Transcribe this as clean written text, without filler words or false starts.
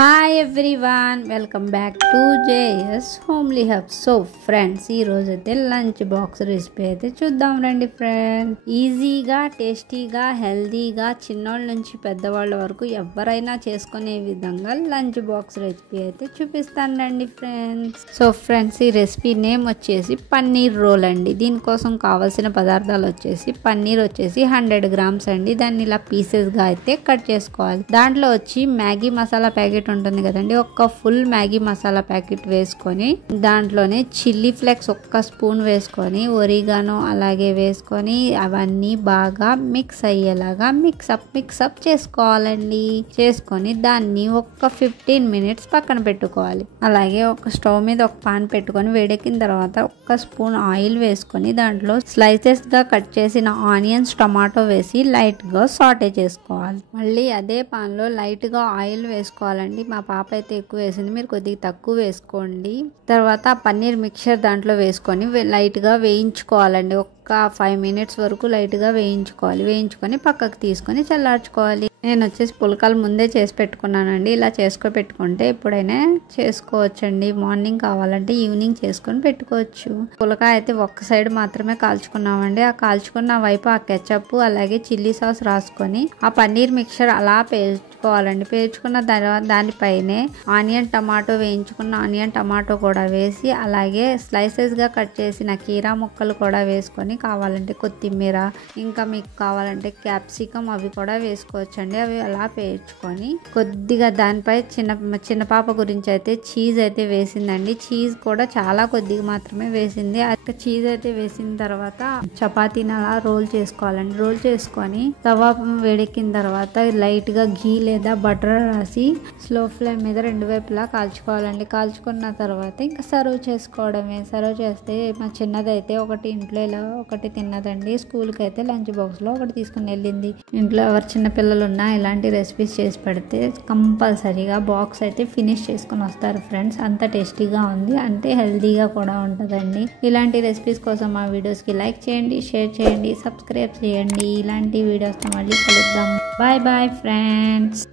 Hi everyone, welcome back to JS homely hub. So friends, ఈ రోజు అయితే lunch box recipe అయితే చూద్దాం రండి ఫ్రెండ్స్. ఈజీగా, టేస్టీగా, హెల్దీగా చిన్నోళ్ళ నుంచి పెద్దవాళ్ళ వరకు ఎవరైనా చేసుకునే విధంగా లంచ్ బాక్స్ రెసిపీ అయితే చూపిస్తాను రండి ఫ్రెండ్స్. సో ఫ్రెండ్స్, ఈ రెసిపీ నేమ్ వచ్చేసి పన్నీర్ రోల్ అండి. దీనికోసం కావాల్సిన పదార్థాలు వచ్చేసి పన్నీర్ వచ్చేసి 100 గ్రామ్స్ అండి. దాన్ని ఇలా పీసెస్గా అయితే కట్ చేసుకోవాలి. దాంట్లో వచ్చి మ్యాగీ మసాలా ప్యాకెట్ ఉంటుంది కదండి, ఒక ఫుల్ మ్యాగీ మసాలా ప్యాకెట్ వేసుకొని దాంట్లోనే చిల్లీ ఫ్లేక్స్ ఒక్క స్పూన్ వేసుకొని ఒరిగానో అలాగే వేసుకొని అవన్నీ బాగా మిక్స్ అయ్యేలాగా మిక్సప్ చేసుకోవాలండి. చేసుకొని దాన్ని ఒక 15 మినిట్స్ పక్కన పెట్టుకోవాలి. అలాగే ఒక స్టవ్ మీద ఒక పాన్ పెట్టుకొని వేడెక్కిన తర్వాత ఒక స్పూన్ ఆయిల్ వేసుకొని దాంట్లో స్లైసెస్ గా కట్ చేసిన ఆనియన్స్, టమాటో వేసి లైట్ గా సాటే చేసుకోవాలి. మళ్ళీ అదే పాన్ లో లైట్ గా ఆయిల్ వేసుకోవాలండి. మా పాప అయితే ఎక్కువ వేసింది, మీరు కొద్దిగా తక్కువ వేసుకోండి. తర్వాత పన్నీర్ మిక్చర్ దాంట్లో వేసుకొని లైట్ గా వేయించుకోవాలండి. ఒక 5 మినిట్స్ వరకు లైట్ గా వేయించుకొని పక్కకు తీసుకొని చల్లార్చుకోవాలి. నేను వచ్చేసి పుల్కాలు ముందే చేసి పెట్టుకున్నానండి. ఇలా చేసుకొని పెట్టుకుంటే ఎప్పుడైనా చేసుకోవచ్చండి. మార్నింగ్ కావాలంటే ఈవినింగ్ చేసుకొని పెట్టుకోవచ్చు. పుల్కా అయితే ఒక్క సైడ్ మాత్రమే కాల్చుకున్నామండి. ఆ కాల్చుకున్న వైపు ఆ కెచప్ అలాగే చిల్లీ సాస్ రాసుకొని ఆ పన్నీర్ మిక్చర్ అలా పేర్చుకోవాలండి. పేర్చుకున్న తర్వాత దానిపైనే ఆనియన్ టమాటో వేయించుకున్న ఆనియన్ టమాటో కూడా వేసి అలాగే స్లైసెస్ గా కట్ చేసిన కీరా ముక్కలు కూడా వేసుకొని కావాలంటే కొత్తిమీర ఇంకా మీకు కావాలంటే క్యాప్సికమ్ అవి కూడా వేసుకోవచ్చండి. అవి అలా పేర్చుకొని కొద్దిగా దానిపై చిన్న పాప గురించి అయితే చీజ్ అయితే వేసిందండి. చీజ్ కూడా చాలా కొద్దిగా మాత్రమే వేసింది. చీజ్ అయితే వేసిన తర్వాత చపాతీని అలా రోల్ చేసుకోవాలండి. రోల్ చేసుకొని తవా వేడెక్కిన తర్వాత లైట్ గా ఘీ లేదా బటర్ రాసి స్లో ఫ్లేమ్ మీద 2 వైపులా కాల్చుకోవాలండి. కాల్చుకున్న తర్వాత ఇంకా సర్వ్ చేసుకోవడమే. సర్వ్ చేస్తే మా చిన్నదైతే ఒకటి ఇంట్లో ఇలా ఒకటి తిన్నదండి. స్కూల్కి అయితే లంచ్ బాక్స్ లో ఒకటి తీసుకుని వెళ్ళింది. ఇంట్లో ఎవరు చిన్న పిల్లలు ఉన్నా ఇలాంటి రెసిపీస్ చేసి పెడితే కంపల్సరీగా బాక్స్ అయితే ఫినిష్ చేసుకుని వస్తారు ఫ్రెండ్స్. అంత టేస్టీగా ఉంది, అంటే హెల్దీగా కూడా ఉంటుందండి. ఇలాంటి రెసిపీస్ కోసం మా వీడియోస్కి లైక్ చేయండి, షేర్ చేయండి, సబ్స్క్రైబ్ చేయండి. ఇలాంటి వీడియోస్తో మళ్ళీ కలుద్దాం. Bye bye friends.